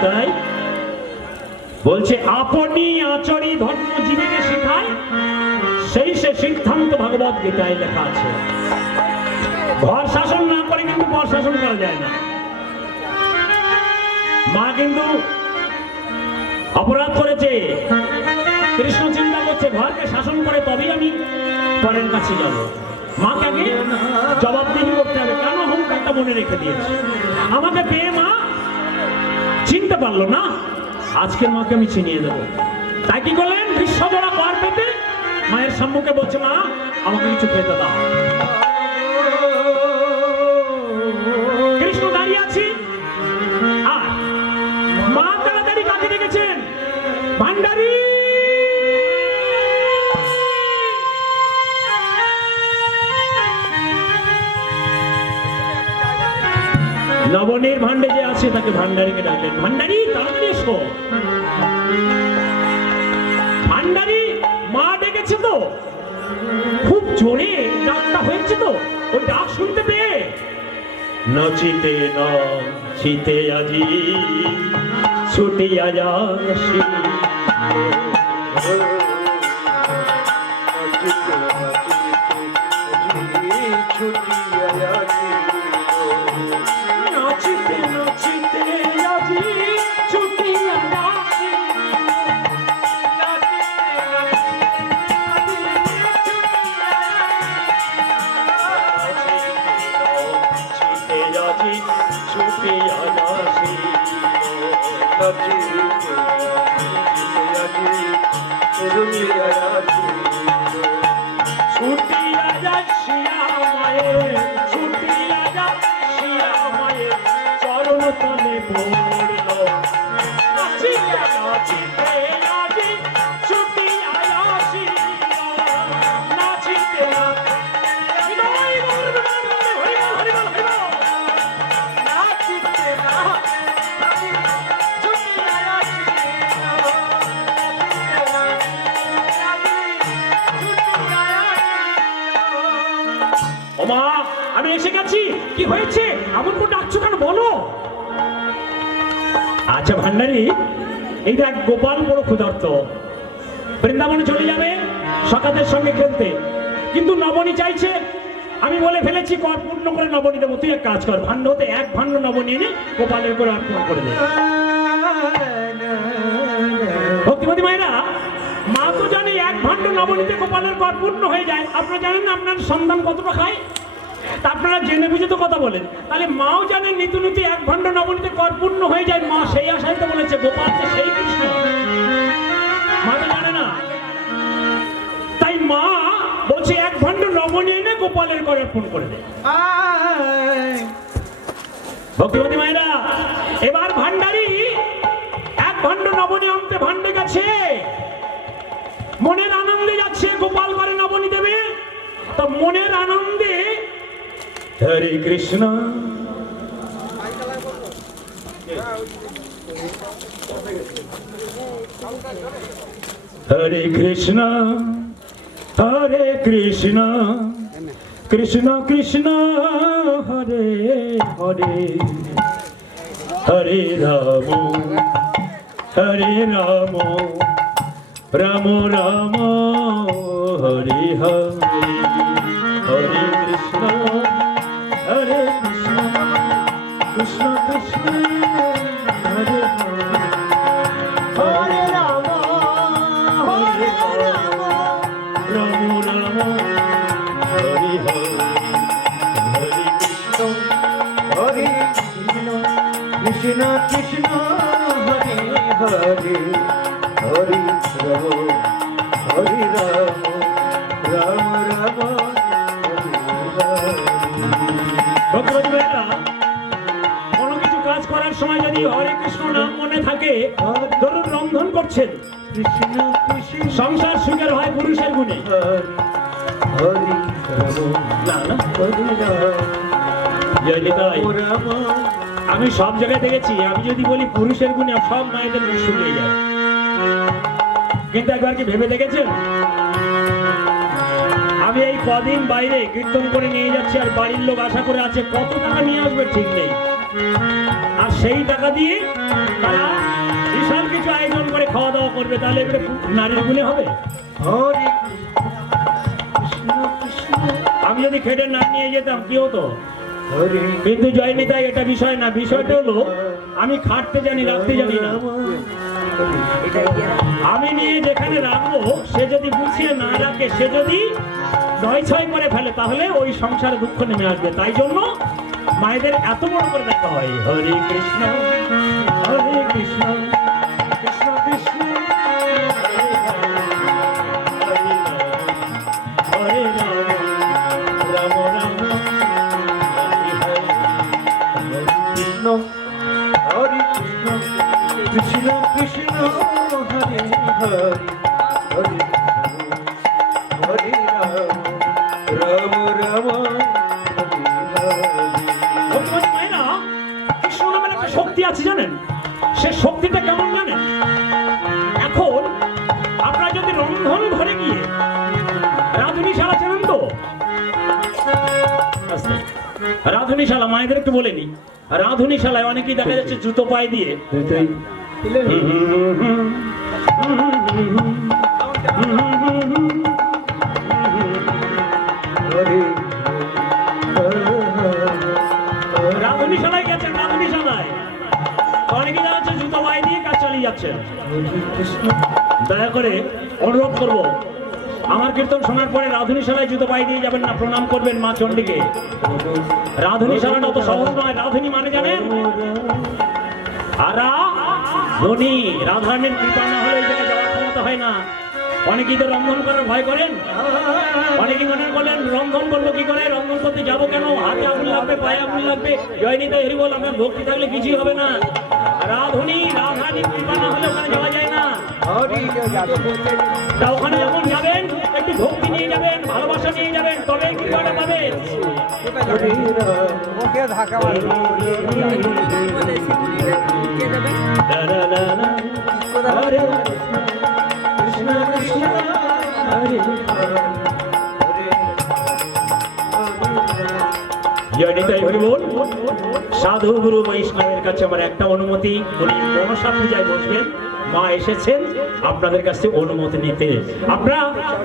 তাই বলছে আপনি আচরি ধর্ম জীবনে শেখায় সেই সে সিদ্ধান্ত ভগবত গীতায় লেখা আছে। ঘর শাসন না করে কিন্তু পর শাসন করা যায় না। মা কিন্তু অপরাধ করেছে, কৃষ্ণ চিন্তা করছে ঘরকে শাসন করে তবেই আমি পরের কাছে যাব। মাকে আগে জবাবদিহি করতে হবে, কেন অহংকারটা মনে রেখে দিয়েছে। আমাকে পেয়ে মা চিনতে পারলো না, আজকের মাকে আমি চিনিয়ে দেবো। তাই কি করলেন, বিশ্বজোড়া কর পেতে মায়ের সম্মুখে বলছে মা আমাকে কিছু খেতে দাও। কৃষ্ণ দাঁড়িয়ে আছে আর মা তাড়াতাড়ি কাকে ডেকেছেন, ভান্ডারী। নবনীর ভান্ডে যে আছে তাকে ভান্ডারীকে ডাকলেন, ভান্ডারী তাড়াতাড়ি এসো। ভান্ডারী মা ডেকেছে তো, খুব জোরে ডাকটা হয়েছে তো, ওই ডাক শুনতে পেয়ে নাচিতে নাচিতে আজি ছুটিয়া যাসি। নাচিতে নাচিতে আজি ছুটিয়া যাসি। ছুটিয়া যাসিয়া মায়ের, ছুটিয়া যাসিয়া মায়ের চরণ তলে পড়ল। নাচিতে নাচিতে আজি ছুটিয়া যাসিয়া, নাচিতে ওমা আমি এসে গেছি, কি হয়েছে এমন করে ডাকছো কেন বলো। আচ্ছা ভান্ডারী, এই দেখ গোপাল বড় ক্ষুধার্ত, বৃন্দাবনে চলে যাবে সখাদের সঙ্গে খেলতে, কিন্তু নবনী চাইছে। আমি বলে ফেলেছি কর পূর্ণ করে নবনী দেবো, তুই এক কাজ কর, ভাণ্ড হতে এক ভাণ্ড নবনী এনে গোপালের করে অর্পণ করে দে। ভক্তিমতী মায়েরা, মা তো জানে এক ভাণ্ড নবনীতে গোপালের কর পূর্ণ হয়ে যায়। আপনারা জানেন না আপনার সন্তান কতটা খায়, তা আপনারা জেনে বুঝে তো কথা বলেন। তাহলে মাও জানেন নীতি নীতি এক ভাণ্ড নবনীতে কর পূর্ণ হয়ে যায়। মা সেই আশায় তো বলেছে গোপাল যে সেই কৃষ্ণ, মা তো জানে না। তাই মা বলছে এক ভাণ্ড নবনী এনে গোপালের কর অর্পণ করে দেয়। ভক্তিমতী মায়েরা, এবার ভান্ডারী এক ভাণ্ড নবনী আনতে ভান্ডে গেছে, মনের আনন্দে যাচ্ছে গোপাল করে নবনী দেবে। তো মনের আনন্দে হরে কৃষ্ণ হরে কৃষ্ণ হরে কৃষ্ণ কৃষ্ণ কৃষ্ণ হরে হরে হরে রাম হরে রাম রাম রাম হরে হরে হরে কৃষ্ণ হরে কৃষ্ণ কৃষ্ণ কৃষ্ণ হরে হরে হরে রাম হরে রাম রাম রাম হরে হরে হরে কৃষ্ণ হরে কৃষ্ণ কৃষ্ণ কৃষ্ণ হরে হরে হরি রাম হরি রাম রাম রাম হরি হরি। ভক্তবন্ধু ভাইরা, কোনো কিছু কাজ করার সময় যদি হরে কৃষ্ণ নাম মনে থাকে, ধরুন রন্ধন করছেন, কৃষ্ণ কৃষ্ণ সংসার সুখের হয় পুরুষের গুণে। হরি রাম না না, হরি রাম জয় নিতাই। রাম আমি সব জায়গায় দেখেছি, আমি যদি বলি পুরুষের গুণে, সব মায়েদের মুখ শুকিয়ে যায়। কিন্তু একবার কি ভেবে দেখেছেন, আমি এই কদিন বাইরে কীর্তন করে নিয়ে যাচ্ছি, আর বাড়ির লোক আশা করে আছে কত টাকা নিয়ে আসবে ঠিক নেই, আর সেই টাকা দিয়ে তারা বিশাল কিছু আয়োজন করে খাওয়া দাওয়া করবে, তাহলে এবারে নারীর গুণে হবে? হরি কৃষ্ণ কৃষ্ণ আমি যদি খেটে না নিয়ে যেতাম কি হতো? হরি কিন্তু জয় নিতাই, এটা বিষয় না। বিষয়টা হলো আমি খাটতে জানি, রাখতে জানি না। আমি নিয়ে যেখানে রাখবো, সে যদি গুছিয়ে না রাখে, সে যদি নয় ছয় করে ফেলে, তাহলে ওই সংসারে দুঃখ নেমে আসবে। তাই জন্য মায়েদের এত বড় করে দেখা হয়, হরে কৃষ্ণ হরে কৃষ্ণ কৃষ্ণ কৃষ্ণ হরে রাম রাম রাম হরে হরে। কৃষ্ণ হরি কৃষ্ণ কৃষ্ণ কৃষ্ণ হরি হরি হরি হরি রাম রাম রাম হরি হরি। ভগবান মায়েরা, কৃষ্ণ নামের একটা শক্তি আছে জানেন? সে শক্তিটা কেমন জানেন? এখন আপনারা যদি রন্ধন ঘরে গিয়ে রাঁধুনিশালা চেনেন তো? আস্তে। রাঁধুনিশালা মায়েদের একটু বলে নি। রাঁধুনিশালায় অনেকেই দেখা যাচ্ছে জুতো পায়ে দিয়ে হরি রাঁধুনিশালায় গেছেন, রাঁধুনিশালায় অনেকেই দেখা যাচ্ছে জুতো পায়ে দিয়ে কাজ চালিয়ে যাচ্ছেন। কৃষ্ণ দয়া করে অনুরোধ করব, আমার কীর্তন শোনার পরে রাঁধুনিশালায় জুতো পায়ে দিয়ে যাবেন না, প্রণাম করবেন মা চণ্ডীকে। রাঁধুনিশালাটা অত সহজ নয়। রাঁধুনি মানে জানেন? রাধুনি। রাধারানীর কৃপা না হলে এই জায়গায় যাওয়ার ক্ষমতা হয় না। অনেকেই তো রন্ধন করার ভয় করেন, অনেকেই মনে করেন রন্ধন করবো কি করে, রন্ধন করতে যাবো কেন, হাতে আগুন লাগবে, পায়ে আগুন লাগবে। জয় নিতাই হরি বল, আমার ভক্তি থাকলে কিছুই হবে না। রাধুনি, রাধারানীর কৃপা না হলে ওখানে যাওয়া যায় না। হরি তা ওখানে যখন যাবেন, একটু ভক্তি নিয়ে যাবেন, ভালোবাসা নিয়ে যাবেন, তবে কৃপাটা পাবেন। হরি রাম ওকে ধাক্কা মারবে লা লা লা লা। হরে কৃষ্ণ কৃষ্ণ হরি হরি জয় নিতাই হরি বল। সাধু গুরু বৈষ্ণবের কাছে আমার একটা অনুমতি, উনি মনসা পূজায় বসবেন, মা এসেছেন আপনাদের কাছে অনুমতি নিতে। আপনারা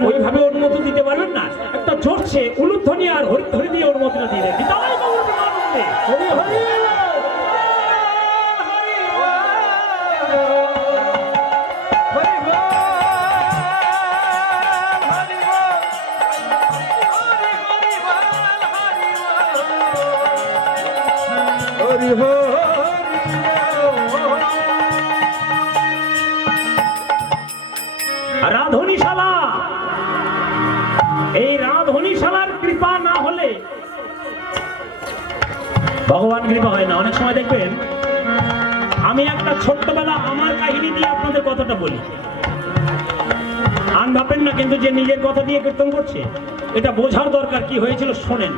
ওইভাবে অনুমতি দিতে পারবেন না, একটা জোরছে উলুধ্বনি আর হরিধ্বনি দিয়ে অনুমতিটা দিয়ে দেন। নিতাই গৌর প্রেমানন্দে। হরি হরি। হরি হরি রাধুনিশালা, এই রাধুনিশালার কৃপা না হলে ভগবান কৃপা হয় না। অনেক সময় দেখবেন, আমি একটা ছোট্টবেলা আমার কাহিনী দিয়ে আপনাদের কথাটা বলি, আন ভাবেন না কিন্তু যে নিজের কথা দিয়ে কীর্তন করছে, এটা বোঝার দরকার কি হয়েছিল শোনেন।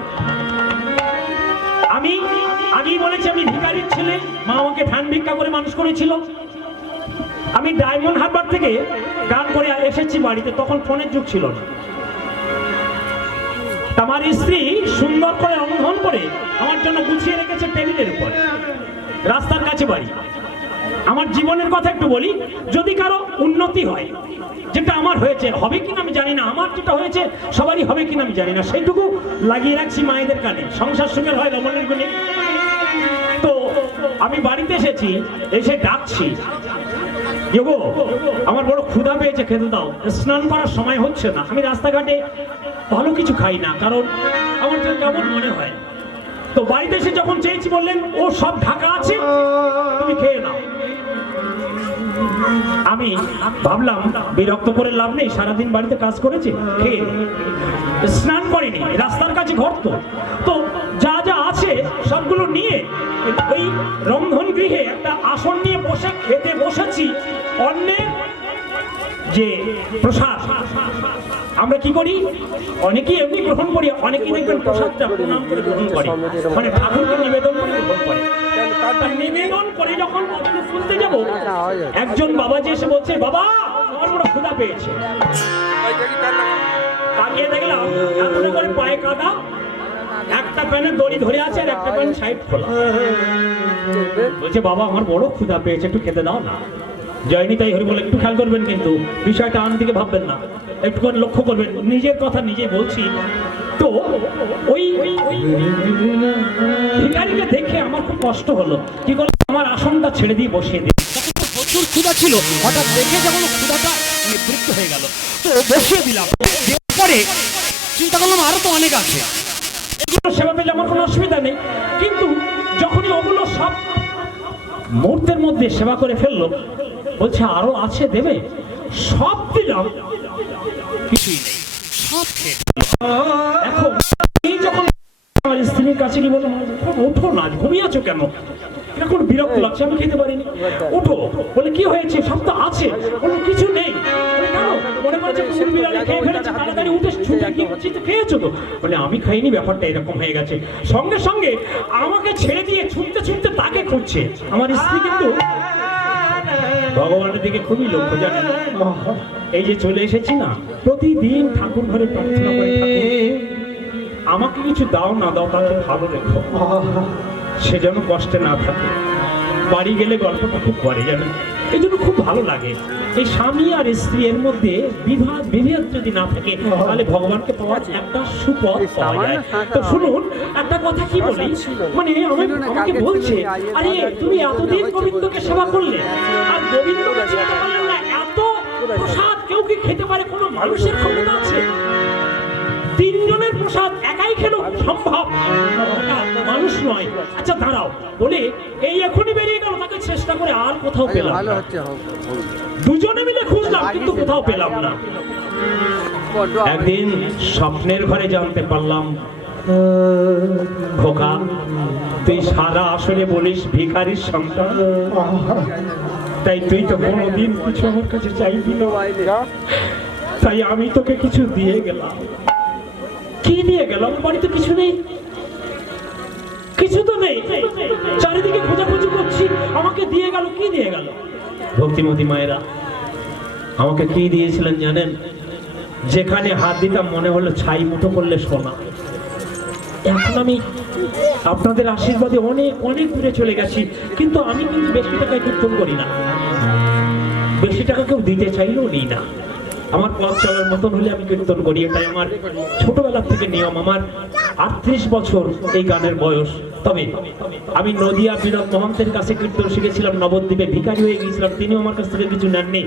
আমি আগেই বলেছি, আমি ভিখারির ছেলে, মা আমাকে ধান ভিক্ষা করে মানুষ করেছিল। আমি ডায়মন্ড হারবার থেকে গান করে এসেছি বাড়িতে, তখন ফোনের যুগ ছিল না। আমার স্ত্রী সুন্দর করে রন্ধন করে আমার জন্য গুছিয়ে রেখেছে টেবিলের উপর, রাস্তার কাছে বাড়ি। আমার জীবনের কথা একটু বলি, যদি কারো উন্নতি হয়, যেটা আমার হয়েছে, হবে কিনা আমি জানি না, আমার যেটা হয়েছে সবারই হবে কিনা আমি জানি না, সেইটুকু লাগিয়ে রাখছি মায়েদের কানে। সংসার সুখের হয় রমণের গুণে। তো আমি বাড়িতে এসেছি, এসে ডাকছি, যোগো আমার বড় ক্ষুধা পেয়েছে, খেতে দাও। স্নান করার সময় হচ্ছে না। আমি রাস্তাঘাটে ভালো কিছু খাই না, কারণ আমার যেন কেমন মনে হয়। তো বাড়িতে এসে যখন চেয়েছি বললেন ও সব ঢাকা আছে, তুমি খেয়ে নাও। আমি ভাবলাম বিরক্ত করে লাভ নেই, সারাদিন বাড়িতে কাজ করেছে, খেয়ে নি। স্নান করিনি, রাস্তার কাছে ঘর তো, তো যা যা আছে সবগুলো নিয়ে ওই রন্ধন গৃহে একটা আসন নিয়ে বসে খেতে বসেছি। অন্যের যে প্রসাদ আমরা কি করি, অনেকেই এমনি গ্রহণ করি, অনেকেই দেখবেন প্রসাদটা প্রণাম করে গ্রহণ করে, মানে ঠাকুরকে নিবেদন করে গ্রহণ করে। তার নিবেদন করে যখন ওখানে ফুলতে যাব, একজন বাবাজি এসে বলছে, বাবা আমার বড় ক্ষুধা পেয়েছে। তাকিয়ে দেখলাম এতটা করে পায়ে কাদা, একটা প্যানে দড়ি ধরে আছে আর একটা প্যান সাইড খোলা। বলছে বাবা আমার বড় ক্ষুধা পেয়েছে, একটু খেতে দাও না। জয়নি তাই হরি বলে, একটু খেয়াল করবেন কিন্তু বিষয়টা আন দিকে ভাববেন না, একটু করে লক্ষ্য করবেন, নিজের কথা নিজে বলছি। তো ওই ভিখারিকে দেখে আমার খুব কষ্ট হলো, কি করলো আমার আসনটা ছেড়ে দিয়ে বসিয়ে দিই। প্রচুর ক্ষুধা ছিল, হঠাৎ দেখে যখন ক্ষুধাটা নিবৃত্ত হয়ে গেল তো বসিয়ে দিলাম। পরে চিন্তা করলাম আরো তো অনেক আছে, এগুলো সেবা পেলে আমার কোনো অসুবিধা নেই, কিন্তু যখনই ওগুলো সব মুহূর্তের মধ্যে সেবা করে ফেললো, বলছে আরো আছে দেবে, সব দিলাম, কিছুই নেই, সব খেয়ে এখন এই যখন আমার স্ত্রীর কাছে কি বললাম, ওঠো না, ঘুমিয়ে আছো কেন, এখন বিরক্ত লাগছে, আমি খেতে পারিনি, ওঠো। বলে কি হয়েছে, সব তো আছে, কোনো কিছু নেই। বলে কেন, মনে করছে কুকুর বিড়ালি খেয়ে ফেলেছে, তাড়াতাড়ি উঠে ছুটে গিয়ে বলছি তো খেয়েছো তো। বলে আমি খাইনি, ব্যাপারটা এরকম হয়ে গেছে। সঙ্গে সঙ্গে আমাকে ছেড়ে দিয়ে ছুটতে ছুটতে তাকে খুঁজছে। আমার স্ত্রী কিন্তু ভগবানের দিকে খুবই লক্ষ্য, জানেন, এই যে চলে এসেছি না, প্রতিদিন ঠাকুর ঘরে প্রার্থনা করে, ঠাকুর আমাকে কিছু দাও না দাও, তাকে ভালো রেখো, সে যেন কষ্টে না থাকে। বাড়ি গেলে গল্পটা খুব করে, জানেন, এই জন্য খুব ভালো লাগে। এই স্বামী আর স্ত্রী এর মধ্যে বিভেদ যদি না থাকে, তাহলে ভগবানকে পাওয়ার একটা সুপথ পাওয়া যায়। তো শুনুন একটা কথা কি বলি, মানে আমাকে বলছে, আরে তুমি এতদিন গোবিন্দকে সেবা করলে আর গোবিন্দকে চিনতে পারলেন না, এত প্রসাদ কেউ কি খেতে পারে, কোনো মানুষের ক্ষমতা আছে? তিনজনের প্রসাদ একাই খেলো সম্ভব, মানুষ নয়। আচ্ছা দাঁড়াও, বলে এই এখনই বেরিয়ে গেল, তাকে চেষ্টা করে আর কোথাও পেলাম না। দুজনে মিলে খুঁজলাম কিন্তু কোথাও পেলাম না। একদিন স্বপ্নের ঘরে জানতে পারলাম, খোকা তুই সারা আসলে বলিস ভিখারির সন্তান, তাই তুই তো কোনোদিন কিছু আমার কাছে চাইবি না, তাই আমি তোকে কিছু দিয়ে গেলাম। কি দিয়ে গেলাম? বাড়িতে কিছু নেই, কিছু তো নেই, চারিদিকে খোঁজাখুঁজি করছি, আমাকে দিয়ে গেল, কি দিয়ে গেল? ভক্তিমতী মায়েরা আমাকে কি দিয়েছিলেন জানেন? যেখানে হাত দিতাম মনে হলো ছাই মুঠো করলে সোনা। এখন আমি আপনাদের আশীর্বাদে অনেক অনেক দূরে চলে গেছি, কিন্তু আমি কিন্তু বেশি টাকায় কীর্তন করি না, বেশি টাকা কেউ দিতে চাইলেও নিই না। আমার পথ চলার মতন হলে আমি কীর্তন করি, এটাই আমার ছোটবেলা থেকে নিয়ম। আমার 38 বছর এই গানের বয়স। তবে আমি নদিয়া বিনোদ মহন্তের কাছে কীর্তন শিখেছিলাম, নবদ্বীপে ভিখারি হয়ে গিয়েছিলাম, তিনিও আমার কাছ থেকে কিছু নেননি।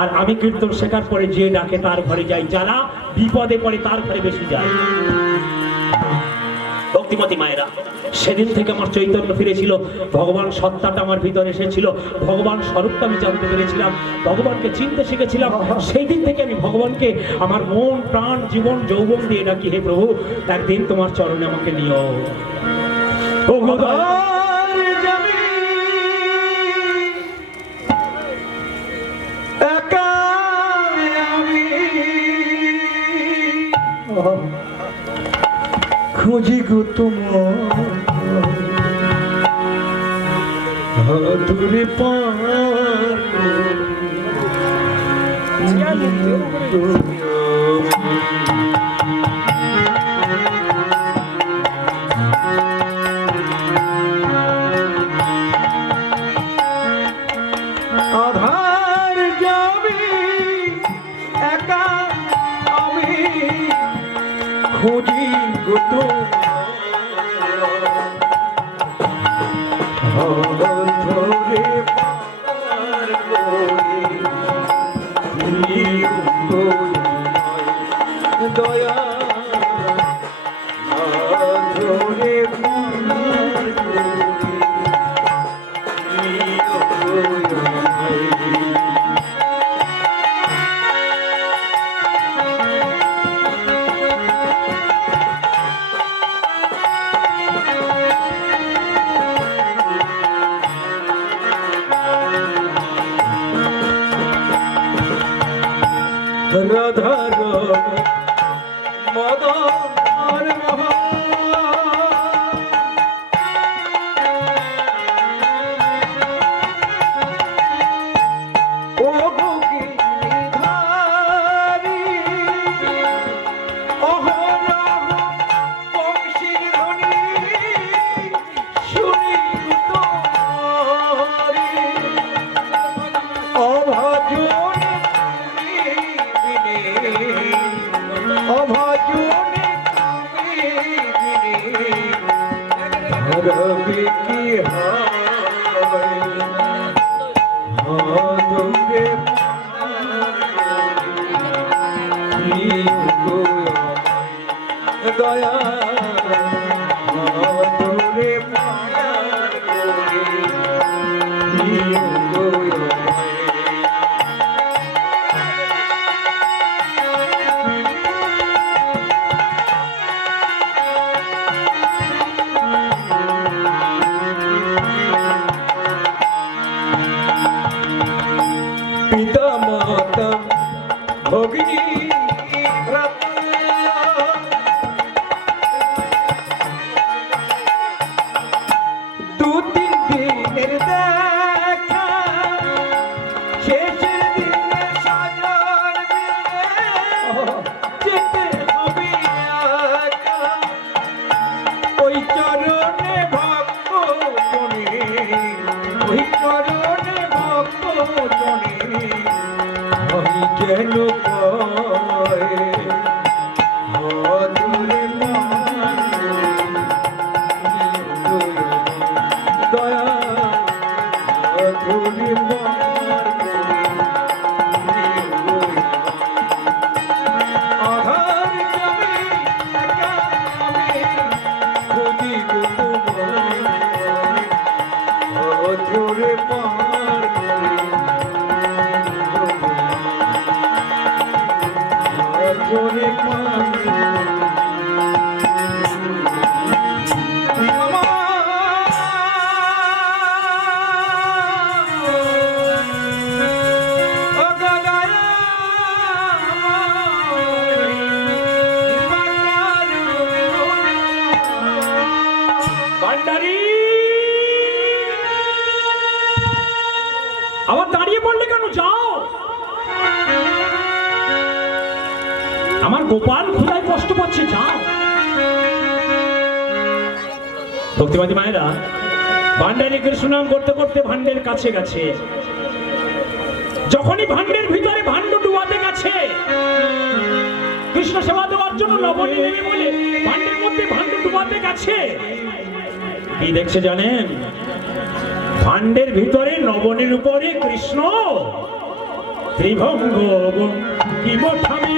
আর আমি কীর্তন শেখার পরে যে ডাকে তার ঘরে যাই, যারা বিপদে পড়ে তার ঘরে বেশি যায়। ভক্তিমতী মায়েরা, সেদিন থেকে আমার চৈতন্য ফিরেছিল, ভগবান সত্তাটা আমার ভিতরে এসেছিল, ভগবান স্বরূপটা আমি জানতে পেরেছিলাম, ভগবানকে চিনতে শিখেছিলাম। সেই দিন থেকে আমি ভগবানকে আমার মন প্রাণ জীবন যৌবন দিয়ে ডাকি, হে প্রভু একদিন তোমার চরণে আমাকে নিও। খুঁজি গো তোমার হাতুরে পার আধার যাবি একা আমি খুঁজি গো তোমার হাতুরে পার দয়া ধরে রাধার মদন মোহন ও গিরিধারী অহরহ বংশীর ধ্বনি শুনি তোরি অভজনে অভজনে রবি কি দয়া তোরে পিতা মাতা ভগিনী ভ্রাতা দু তিন দিনের দেখা শেষের দিনে সাজার দিনে যেতে হবে একা ওই চরণে ভক্ত জনে ওই চরণে ভক্ত জনে আমি যেন পাই হাতুরে দয়া হাতুরে আধার যাবে একা আমি খুঁজিব তোমায় হাতুরে পার করে ভান্ডারী আবার দাঁড়িয়ে পড়লে কেন? যাও, আমার গোপাল ক্ষুধায় কষ্ট পাচ্ছে, যাও। ভক্তিমতী মায়েরা ভান্ডারী কৃষ্ণ নাম করতে করতে ভান্ডের কাছে গেছে। যখনই ভান্ডের ভিতরে ভান্ড ডুবাতে গেছে, কৃষ্ণ সেবা দেওয়ার জন্য লবণী নেবে বলে ভান্ডের মধ্যে ভান্ড ডুবাতে গেছে, কি দেখছে জানেন? ভান্ডের ভিতরে নবনের উপরে কৃষ্ণ ত্রিভঙ্গ কি মোঠামে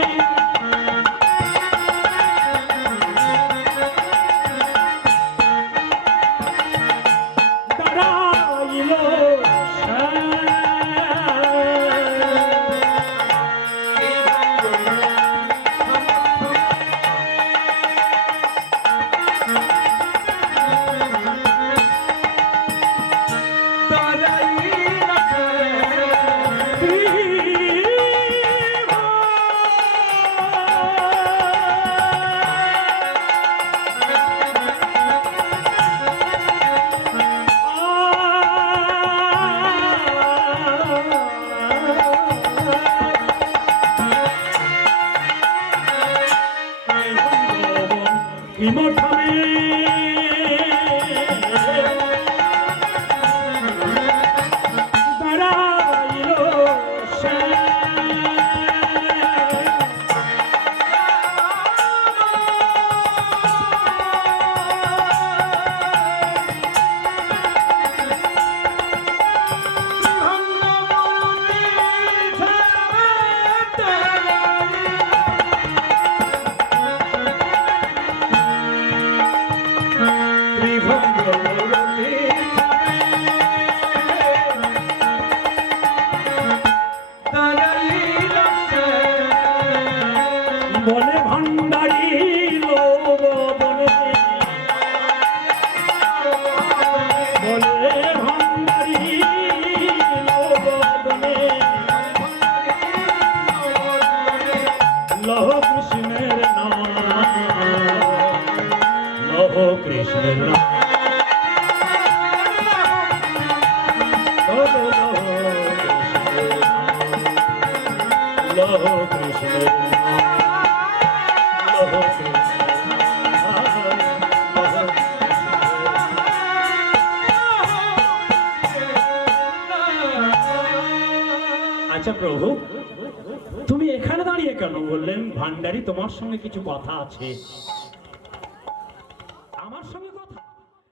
বলে ভান্ডারী বলে ভান্ডারী লহো কৃষ্ণের নাম, লহো কৃষ্ণের নাম, লহো আচ্ছা প্রভু, তুমি এখানে দাঁড়িয়ে কেন? বললেন ভান্ডারী তোমার সঙ্গে কিছু কথা আছে।